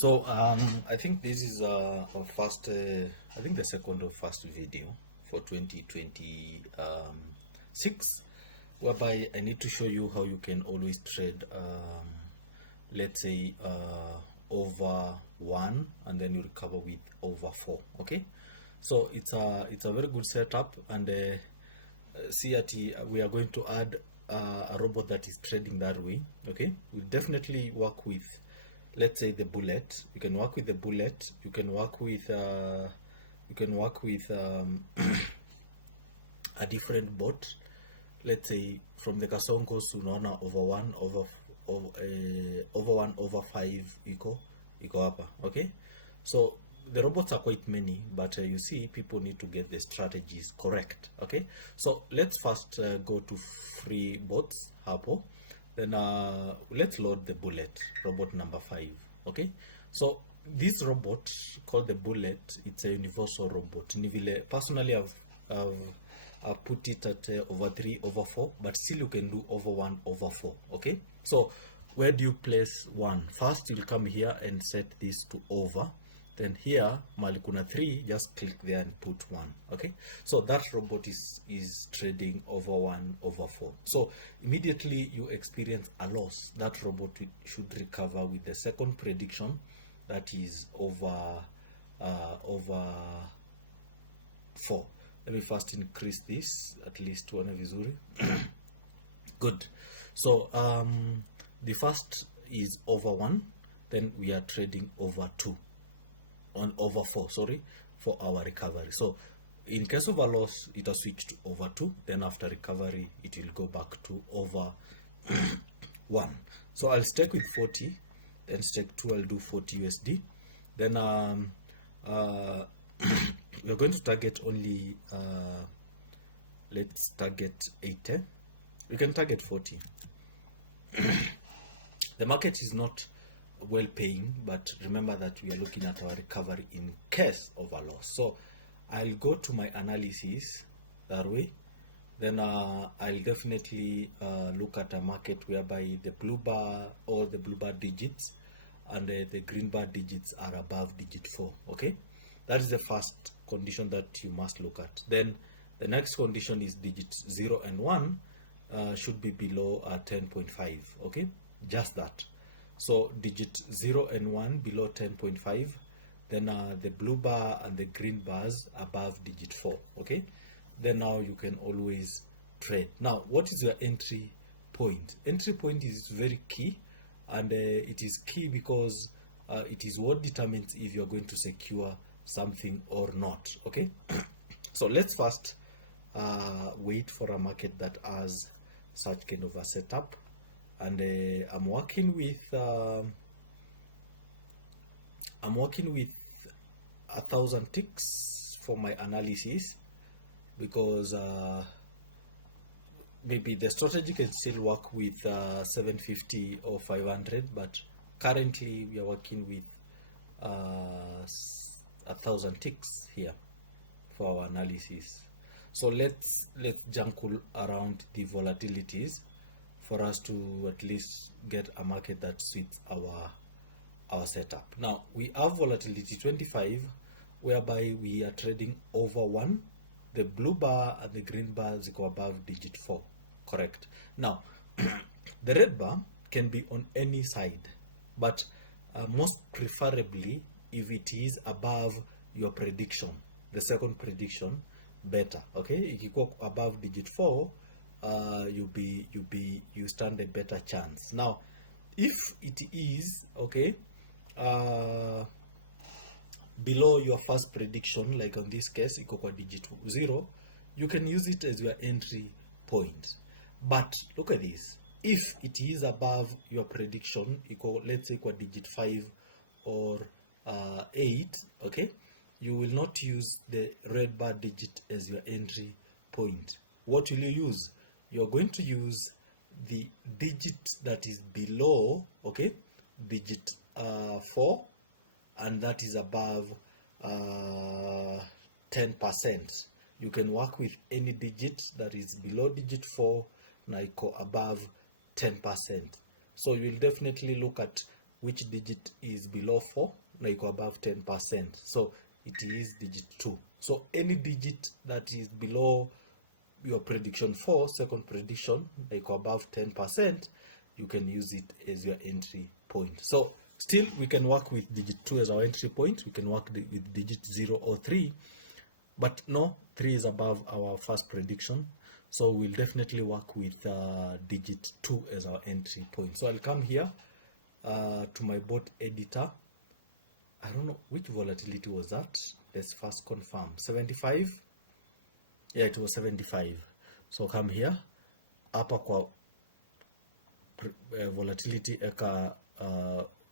So I think this is our first, I think the second or first video for 2026, whereby I need to show you how you can always trade, let's say, over 1 and then you recover with over 4. Okay, so it's a very good setup, and see at we are going to add a robot that is trading that way. Okay, we definitely work with, let's say, the bullet. You can work with the bullet. You can work with a different bot. Let's say from the Kasonkos to Nona over 1 over 1 over 5 equal upper. Okay, so the robots are quite many, but you see, people need to get the strategies correct. Okay, so let's first go to free bots, Hapo. Then let's load the bullet, robot number 5. Okay, so this robot called the bullet, it's a universal robot. Personally, I've put it at over 3 over 4, but still you can do over 1 over 4. Okay, so where do you place 1? First, you'll come here and set this to over. Then here, Malikuna 3, just click there and put 1. Okay, so that robot is trading over 1 over 4. So immediately you experience a loss. That robot should recover with the second prediction, that is over 4. Let me first increase this at least to one vizuri. Good. So the first is over 1, then we are trading over 2. On over 4, sorry, for our recovery. So in case of a loss, it will switch to over 2. Then after recovery, it will go back to over 1. So I'll stake with 40, then stake 2, I'll do 40 USD. Then we're going to target only, let's target 80. We can target 40. The market is not well paying, but remember that we are looking at our recovery in case of a loss. So I'll go to my analysis that way. Then I'll definitely look at a market whereby the blue bar, or the blue bar digits, and the green bar digits are above digit 4. Okay, that is the first condition that you must look at. Then the next condition is digits 0 and 1 should be below 10.5. okay, just that. So digit 0 and 1 below 10.5, then the blue bar and the green bars above digit 4. Okay, then now you can always trade. Now, what is your entry point? Entry point is very key, and it is key because it is what determines if you're going to secure something or not. Okay, so let's first wait for a market that has such kind of a setup. And I'm working with 1,000 ticks for my analysis, because maybe the strategy can still work with 750 or 500, but currently we are working with 1,000 ticks here for our analysis. So let's jungle around the volatilities for us to at least get a market that suits our setup. Now we have volatility 25, whereby we are trading over 1. The blue bar and the green bars go above digit 4. Correct. Now the red bar can be on any side, but most preferably if it is above your prediction, the second prediction, better. Okay, if you go above digit 4, you stand a better chance. Now if it is below your first prediction, like on this case iko digit 0, you can use it as your entry point. But look at this, if it is above your prediction, let's say kwa digit 5 or 8, okay, you will not use the red bar digit as your entry point. What will you use? You're going to use the digit that is below, okay, digit 4, and that is above 10%. You can work with any digit that is below digit 4, naiko above 10%. So you will definitely look at which digit is below 4 na iko above 10%. So it is digit 2. So any digit that is below your prediction 4, second prediction, na iko above 10%, you can use it as your entry point. So still we can work with digit 2 as our entry point. We can work with digit 0 or 3, but no, 3 is above our first prediction, so we'll definitely work with digit 2 as our entry point. So I'll come here to my bot editor. I don't know which volatility was that. Let's first confirm. 75. Yeah, it was 75. So come here, hapa kwa volatility eka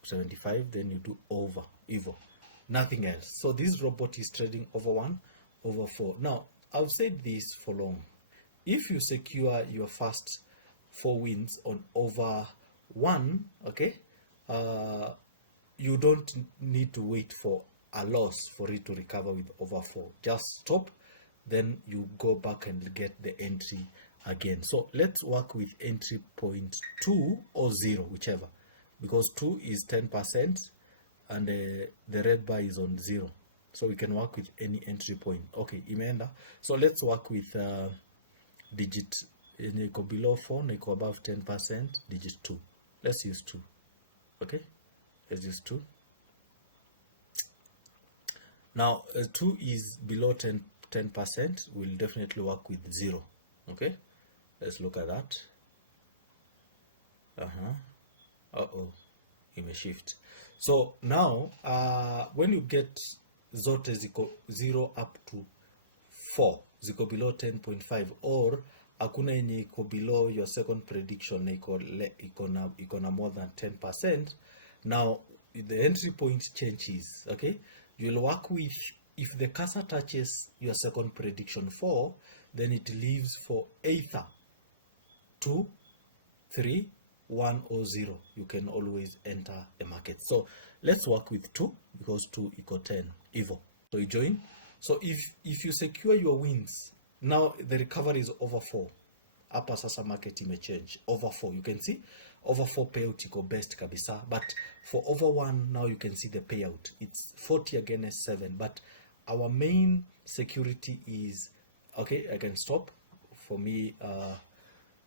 75, then you do over evo, nothing else. So this robot is trading over 1 over 4. Now I've said this for long. If you secure your first 4 wins on over 1, okay, you don't need to wait for a loss for it to recover with over 4. Just stop, then you go back and get the entry again. So let's work with entry point 2 or 0, whichever, because 2 is 10% and the red bar is on 0, so we can work with any entry point. Okay, imeenda. So let's work with digit iko below 4 na iko above 10%, digit 2. Let's use 2. Okay, let's use 2. Now 2 is below 10%, we'll definitely work with 0. Okay, let's look at that. Shift. So now when you get zote ziko 0 up to 4, ziko below 10.5, or hakuna yenye iko below your second prediction na iko na more than 10%, now the entry point changes. Okay, you'll work with, if the cursor touches your second prediction 4, then it leaves for either 2, 3, 1 or 0. You can always enter a market. So let's work with 2, because 2 equal 10 evo. So you join. So if you secure your wins, now the recovery is over 4. Hapa sasa market imechange over 4. You can see over 4 payout iko best kabisa, but for over 1 now you can see the payout, it's 40 against 7. But our main security is, okay, I can stop for me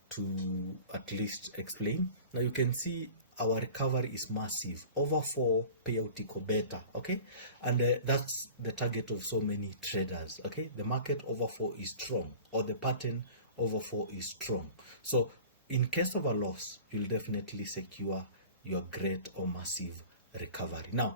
to at least explain. Now you can see our recovery is massive, over 4 payout iko better. Okay, and that's the target of so many traders. Okay, the market over 4 is strong, or the pattern over 4 is strong. So in case of a loss, you'll definitely secure your great or massive recovery. Now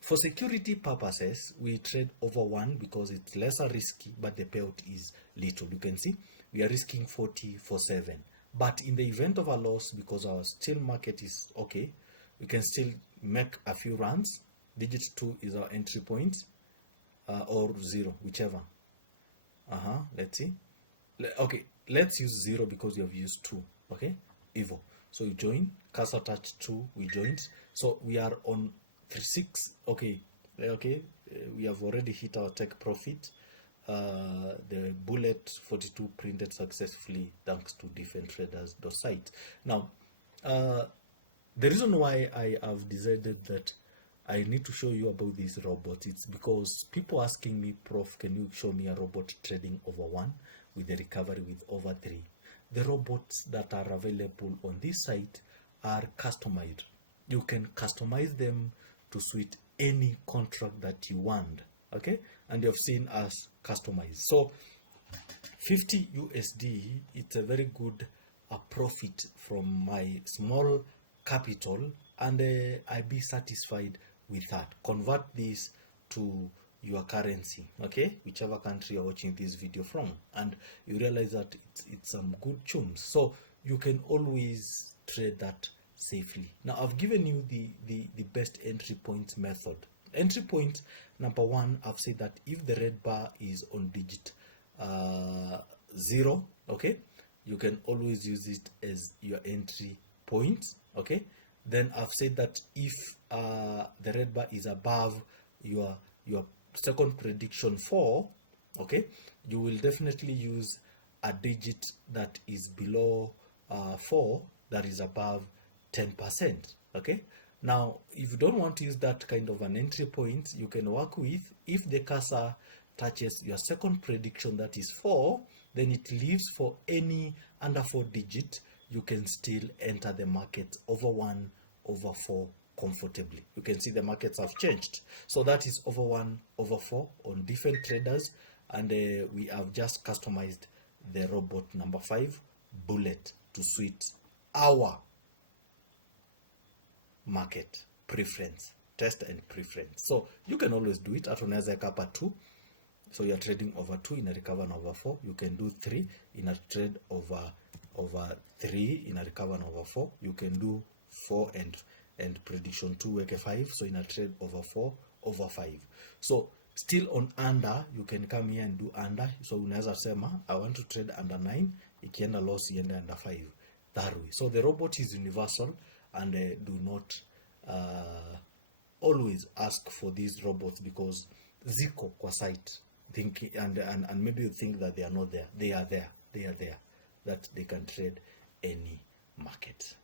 for security purposes, we trade over 1 because it's lesser risky, but the payout is little. You can see we are risking 40 for 7. But in the event of a loss, because our still market is okay, we can still make a few runs. Digit 2 is our entry point, or 0, whichever. Let's see. Okay, let's use 0 because you have used 2. Okay, evo. So you join, cursor touch 2, we joined. So we are on 6. Okay, we have already hit our take profit. The bullet 42 printed successfully thanks to defentraders.site. Now the reason why I have decided that I need to show you about this robot, it's because people asking me, Prof, can you show me a robot trading over 1 with a recovery with over 3? The robots that are available on this site are customized. You can customize them to suit any contract that you want. Okay, and you have seen us customize. So 50 USD, it's a very good profit from my small capital, and I be satisfied with that. Convert this to your currency, okay, whichever country you're watching this video from, and you realize that it's some good chums. So you can always trade that safely. Now I've given you the best entry point method. Entry point number 1, I've said that if the red bar is on digit 0, okay, you can always use it as your entry point. Okay, then I've said that if the red bar is above your second prediction 4, okay, you will definitely use a digit that is below 4, that is above 10%. Okay, Now, if you don't want to use that kind of an entry point, you can work with, if the cursor touches your second prediction, that is 4, then it leaves for any under 4 digit, you can still enter the market over 1 over 4 comfortably. You can see the markets have changed. So that is over 1 over 4 on different traders, and we have just customized the robot number 5 bullet to suit our market preference, test and preference. So you can always do it. Hata unaweza weka hapa 2, so you're trading over 2 in a recover na over 4. You can do 3 in a trade over 3 in a recover na over 4. You can do 4 and prediction 2 weke 5, so in a trade over 4 over 5. So still on under, you can come here and do under. So unaweza sema I want to trade under 9, ikienda loss iende under 5, that way. So the robot is universal, and do not always ask for these robots because ziko kwa site, thinking and maybe you think that they are not there. They are there, that they can trade any market.